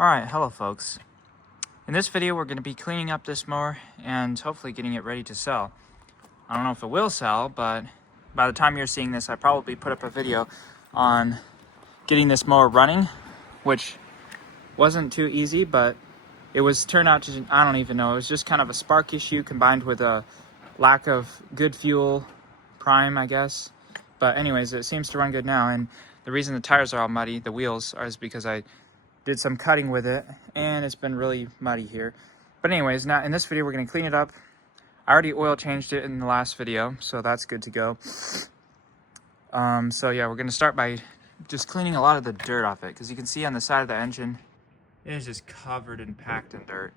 Alright, hello folks. In this video we're going to be cleaning up this mower and hopefully getting it ready to sell. I don't know if it will sell, but by the time you're seeing this I probably put up a video on getting this mower running, which wasn't too easy, but it was turned out to, I don't even know, it was just kind of a spark issue combined with a lack of good fuel prime, I guess. But anyways, it seems to run good now, and the reason the tires are all muddy, the wheels, is because I did some cutting with it and it's been really muddy here. But anyways, now in this video we're going to clean it up. I already oil changed it in the last video, so that's good to go. So yeah, we're going to start by just cleaning a lot of the dirt off it, because you can see on the side of the engine it is just covered and packed in dirt.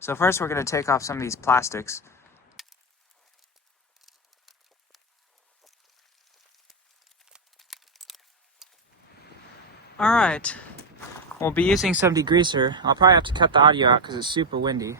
So first we're going to take off some of these plastics. Alright, we'll be using some degreaser. I'll probably have to cut the audio out because it's super windy.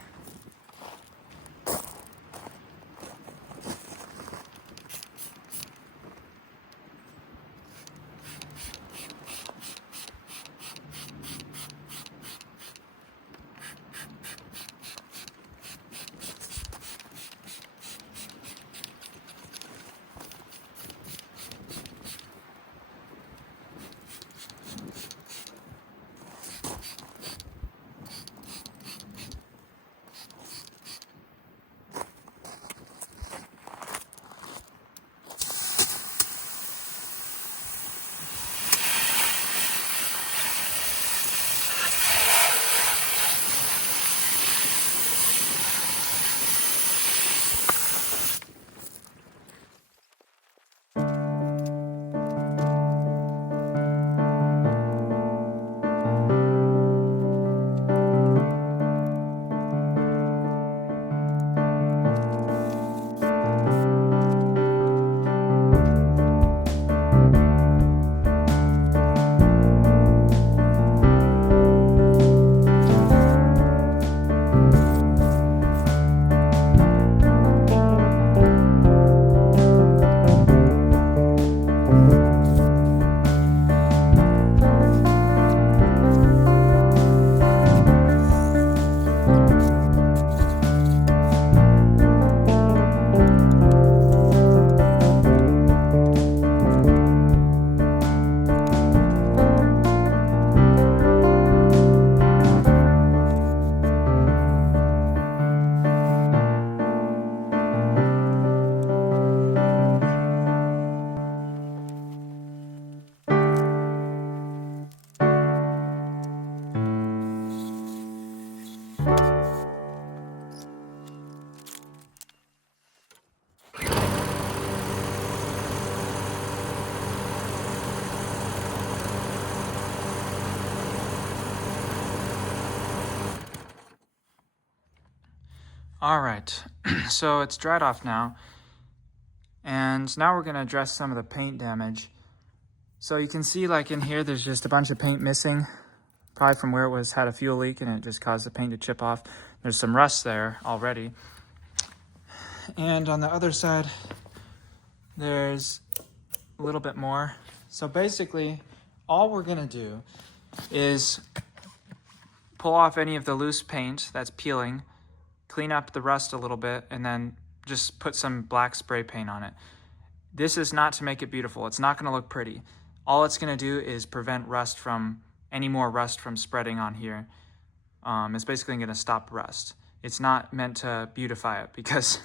Alright, so it's dried off now, and now we're going to address some of the paint damage. So you can see, like in here, there's just a bunch of paint missing, probably from where it was had a fuel leak and it just caused the paint to chip off. There's some rust there already. And on the other side, there's a little bit more. So basically, all we're going to do is pull off any of the loose paint that's peeling, clean up the rust a little bit, and then just put some black spray paint on it. This is not to make it beautiful. It's not going to look pretty. All it's going to do is prevent any more rust from spreading on here. It's basically going to stop rust. It's not meant to beautify it, because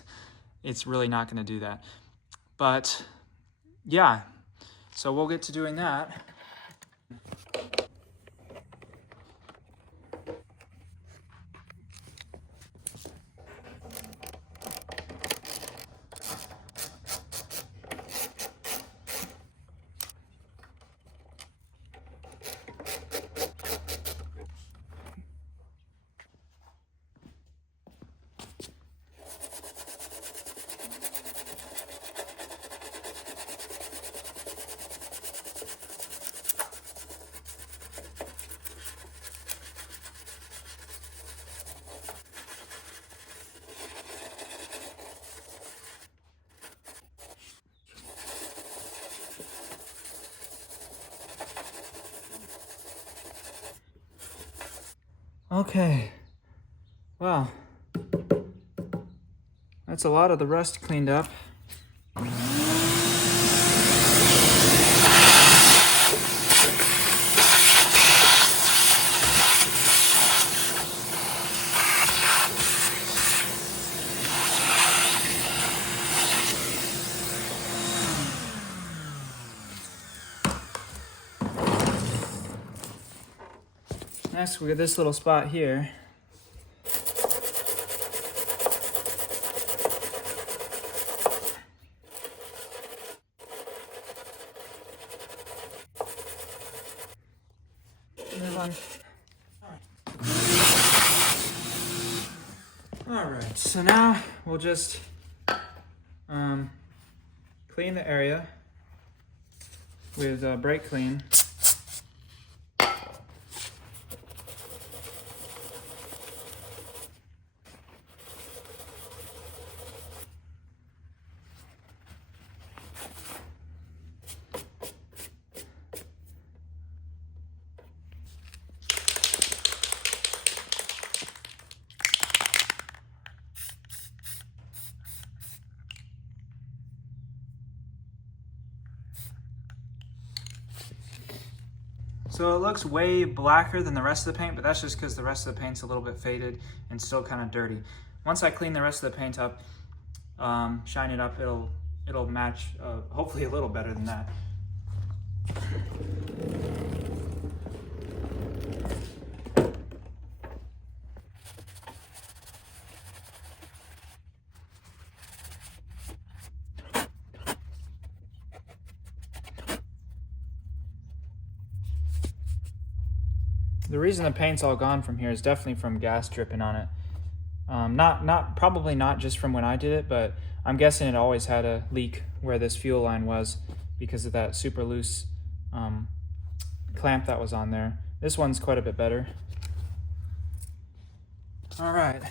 it's really not going to do that. But yeah, so we'll get to doing that. Okay, wow. That's a lot of the rust cleaned up. Next, we got this little spot here. Alright, so now we'll just clean the area with brake clean. So it looks way blacker than the rest of the paint, but that's just because the rest of the paint's a little bit faded and still kind of dirty. Once I clean the rest of the paint up, shine it up, it'll match, hopefully a little better than that. The reason the paint's all gone from here is definitely from gas dripping on it. Probably not just from when I did it, but I'm guessing it always had a leak where this fuel line was because of that super loose clamp that was on there. This one's quite a bit better. All right.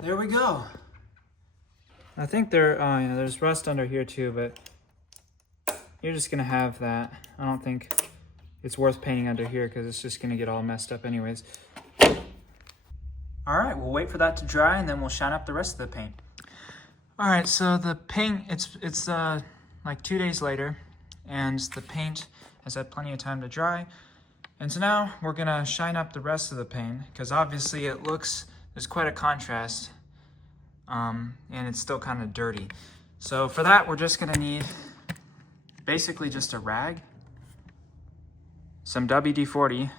There we go. I think there's rust under here too, but you're just gonna have that. I don't think it's worth painting under here because it's just gonna get all messed up anyways. All right, we'll wait for that to dry and then we'll shine up the rest of the paint. All right, so the paint, it's like 2 days later, and the paint has had plenty of time to dry. And so now we're gonna shine up the rest of the paint because obviously there's quite a contrast. And it's still kind of dirty. So for that, we're just gonna need basically just a rag, some WD-40,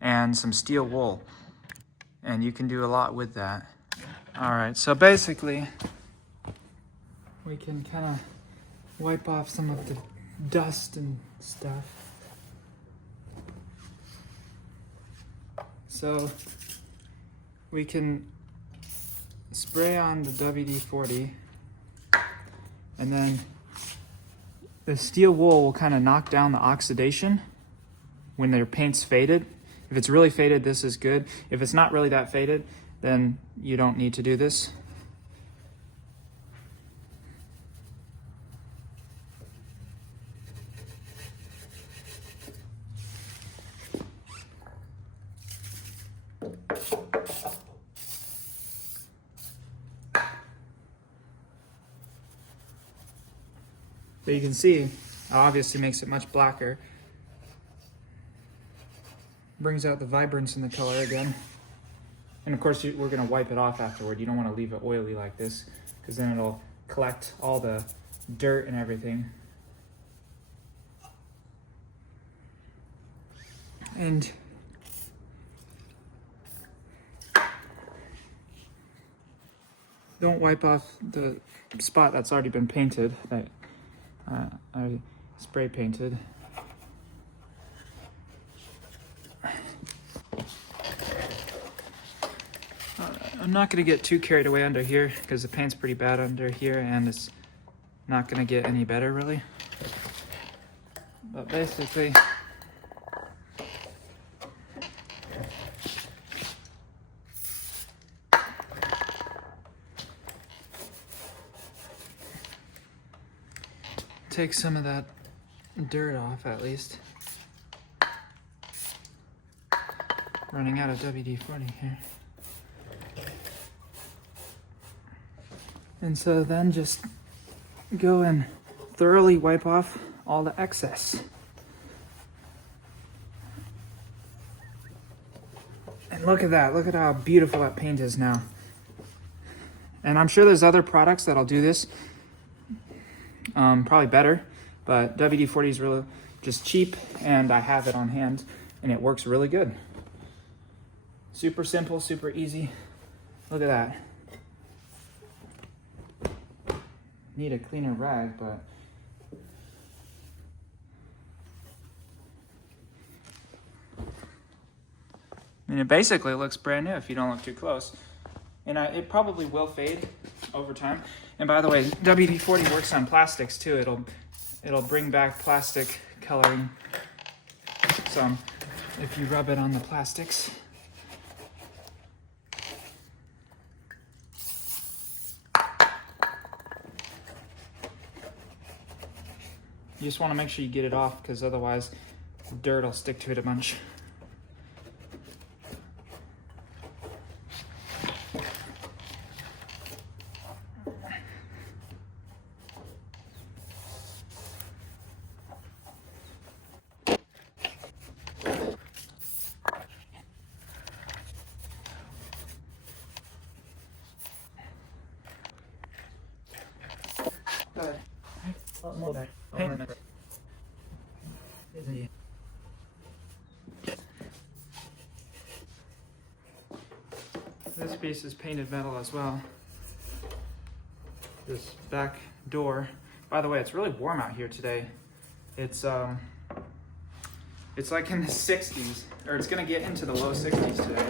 and some steel wool. And you can do a lot with that. All right, so basically, we can kind of wipe off some of the dust and stuff. So we can spray on the WD-40, and then the steel wool will kind of knock down the oxidation when their paint's faded. If it's really faded, this is good. If it's not really that faded, then you don't need to do this. So you can see, obviously makes it much blacker. Brings out the vibrance in the color again. And of course, we're gonna wipe it off afterward. You don't wanna leave it oily like this, because then it'll collect all the dirt and everything. And don't wipe off the spot that's already been painted, that I spray painted. I'm not gonna get too carried away under here because the paint's pretty bad under here and it's not gonna get any better really. But basically, take some of that dirt off at least. Running out of WD-40 here. And so then just go and thoroughly wipe off all the excess. And look at that, look at how beautiful that paint is now. And I'm sure there's other products that'll do this, probably better, but WD-40 is really just cheap and I have it on hand and it works really good. Super simple, super easy. Look at that. Need a cleaner rag, but I mean, it basically looks brand new if you don't look too close. And it probably will fade over time. And by the way, WD-40 works on plastics too. It'll bring back plastic coloring some if you rub it on the plastics. You just want to make sure you get it off because otherwise dirt will stick to it a bunch. Go ahead. Hold back. This piece is painted metal as well. This back door. By the way, it's really warm out here today. It's like in the 60s, or it's gonna get into the low 60s today.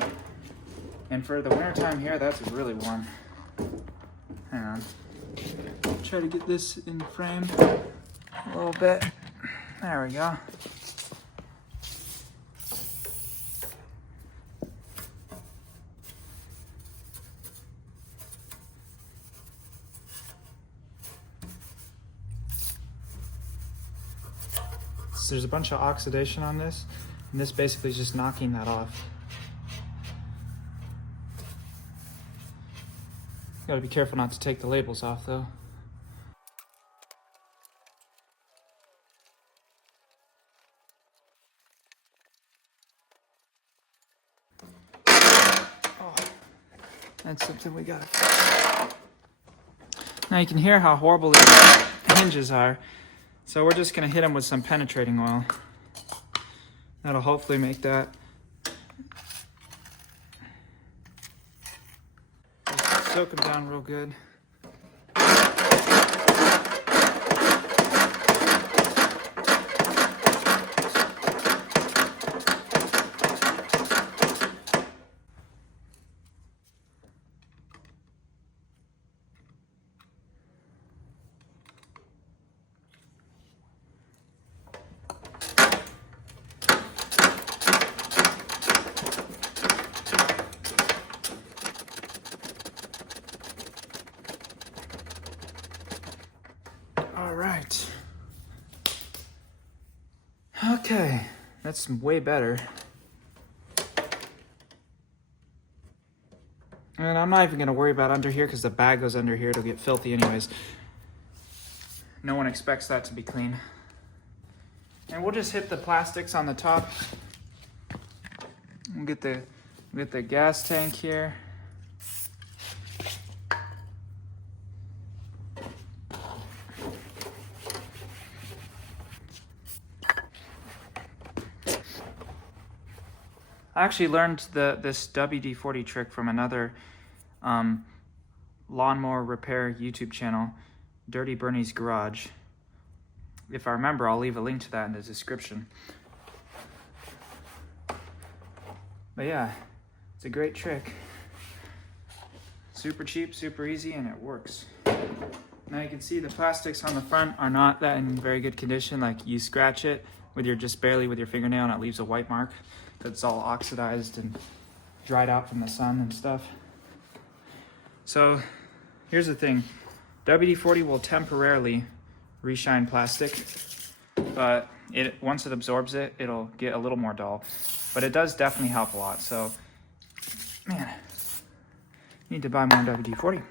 And for the winter time here, that's really warm. Hang on. Try to get this in frame a little bit. There we go. So there's a bunch of oxidation on this, and this basically is just knocking that off. Gotta be careful not to take the labels off though. Oh, that's something we gotta fix. Now you can hear how horrible these hinges are. So we're just gonna hit them with some penetrating oil. That'll hopefully make that. Just soak them down real good. All right. Okay, that's way better. And I'm not even gonna worry about under here because the bag goes under here, it'll get filthy anyways. No one expects that to be clean. And we'll just hit the plastics on the top. We'll get the gas tank here. I actually learned this WD-40 trick from another lawnmower repair YouTube channel, Dirty Bernie's Garage. If I remember, I'll leave a link to that in the description. But yeah, it's a great trick. Super cheap, super easy, and it works. Now you can see the plastics on the front are not that in very good condition. Like you scratch it with just barely with your fingernail and it leaves a white mark. That's all oxidized and dried out from the sun and stuff. So here's the thing. WD-40 will temporarily reshine plastic, but once it absorbs it, it'll get a little more dull. But it does definitely help a lot. So, man, need to buy more WD-40.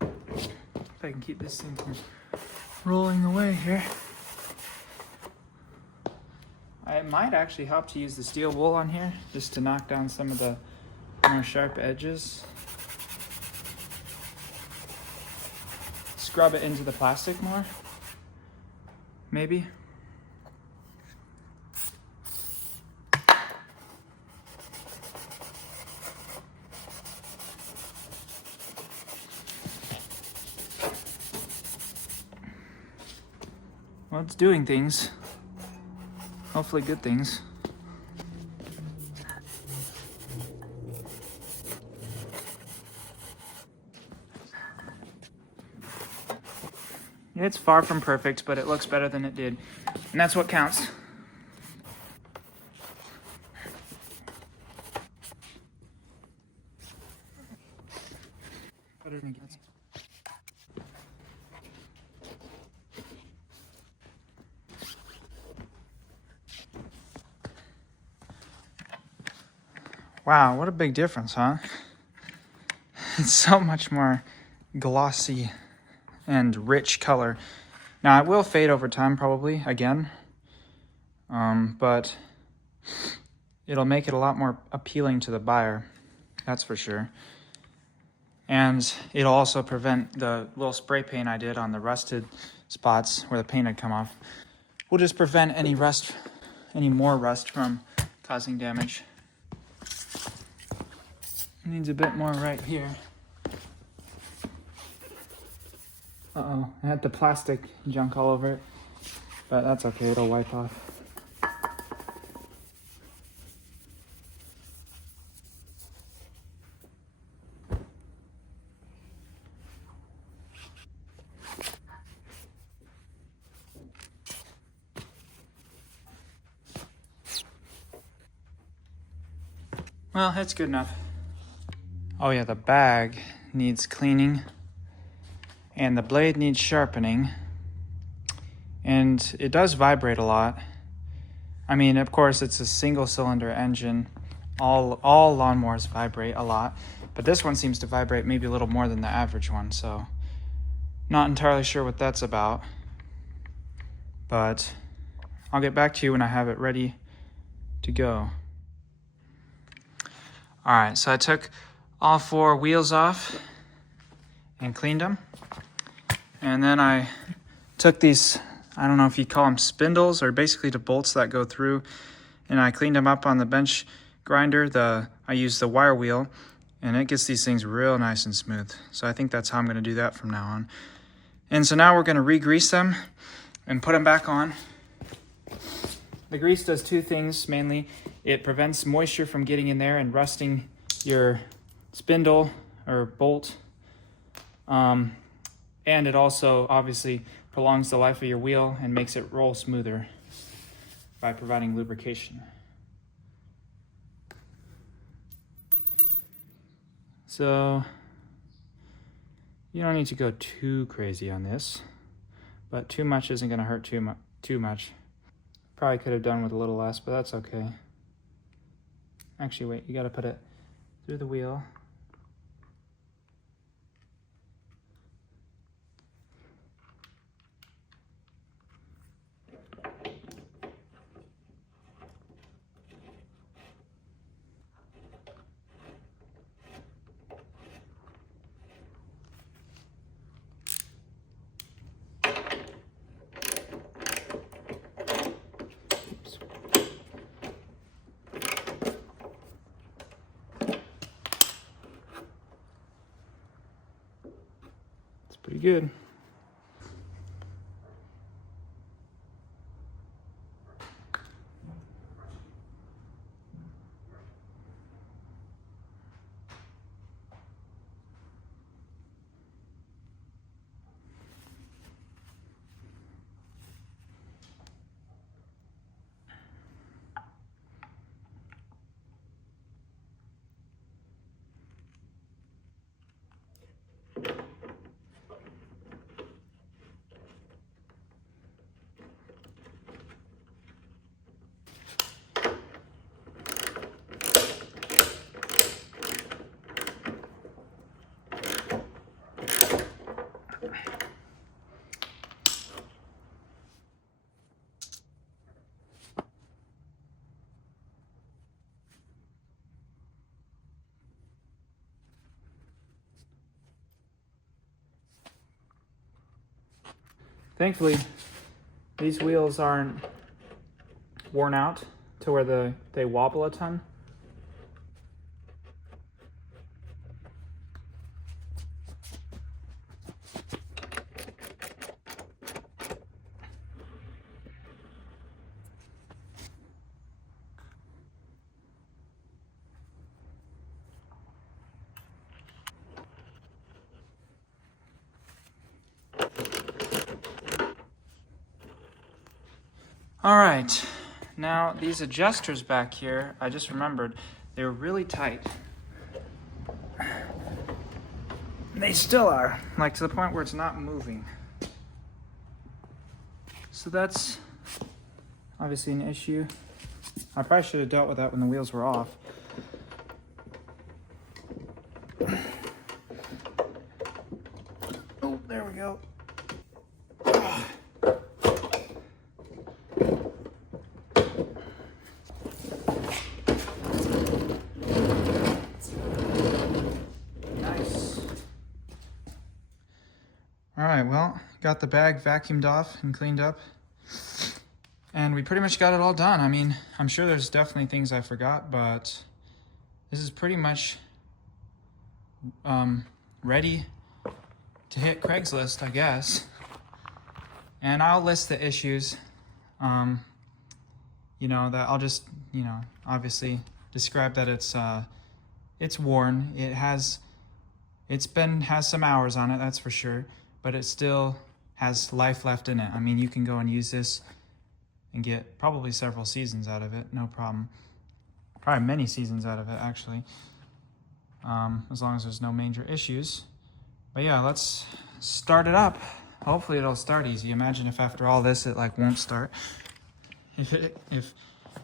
If I can keep this thing from rolling away here. It might actually help to use the steel wool on here, just to knock down some of the more sharp edges. Scrub it into the plastic more, maybe. Well, it's doing things. Hopefully good things. It's far from perfect, but it looks better than it did. And that's what counts. Wow, what a big difference, huh? It's so much more glossy and rich color. Now it will fade over time probably again, but it'll make it a lot more appealing to the buyer, that's for sure. And it'll also prevent the little spray paint I did on the rusted spots where the paint had come off. We'll just prevent any more rust from causing damage. It needs a bit more right here. Uh-oh, I had the plastic junk all over it, but that's okay, it'll wipe off. Well, it's good enough. Oh yeah, the bag needs cleaning and the blade needs sharpening, and it does vibrate a lot. I mean, of course, it's a single cylinder engine. All lawnmowers vibrate a lot, but this one seems to vibrate maybe a little more than the average one, so not entirely sure what that's about, but I'll get back to you when I have it ready to go. All right, so I took all 4 wheels off and cleaned them. And then I took these, I don't know if you call them spindles, or basically the bolts that go through, and I cleaned them up on the bench grinder. I used the wire wheel, and it gets these things real nice and smooth. So I think that's how I'm gonna do that from now on. And so now we're gonna re-grease them and put them back on. The grease does 2 things mainly. It prevents moisture from getting in there and rusting your spindle or bolt. And it also obviously prolongs the life of your wheel and makes it roll smoother by providing lubrication. So you don't need to go too crazy on this, but too much isn't going to hurt too much. Probably could have done with a little less, but that's okay. Actually, wait, you got to put it through the wheel. Pretty good. Thankfully, these wheels aren't worn out to where they wobble a ton. All right, now these adjusters back here, I just remembered, they were really tight. They still are, like to the point where it's not moving. So that's obviously an issue. I probably should have dealt with that when the wheels were off. Oh, there we go. All right, well, got the bag vacuumed off and cleaned up, and we pretty much got it all done. I mean, I'm sure there's definitely things I forgot, but this is pretty much ready to hit Craigslist, I guess. And I'll list the issues, you know, that I'll just, you know, obviously describe that it's worn. It has some hours on it, that's for sure. But it still has life left in it. I mean, you can go and use this and get probably several seasons out of it, no problem. Probably many seasons out of it, actually, as long as there's no major issues. But yeah, let's start it up. Hopefully it'll start easy. Imagine if after all this, it like won't start. If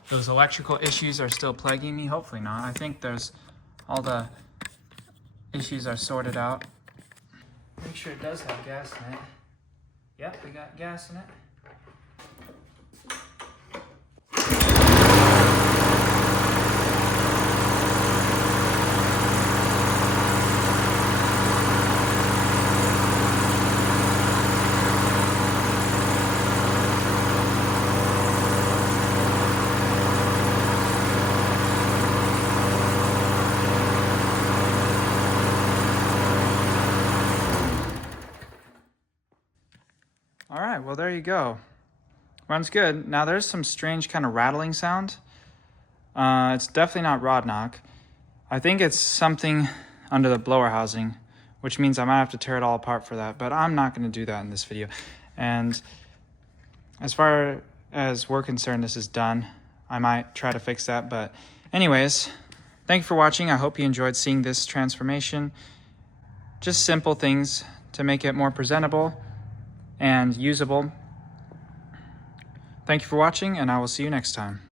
those electrical issues are still plaguing me, hopefully not. I think all the issues are sorted out. Make sure it does have gas in it. Yep, we got gas in it. All right, well, there you go. Runs good. Now there's some strange kind of rattling sound. It's definitely not rod knock. I think it's something under the blower housing, which means I might have to tear it all apart for that, but I'm not going to do that in this video. And as far as we're concerned, this is done. I might try to fix that, but anyways, thank you for watching. I hope you enjoyed seeing this transformation. Just simple things to make it more presentable and usable. Thank you for watching, and I will see you next time.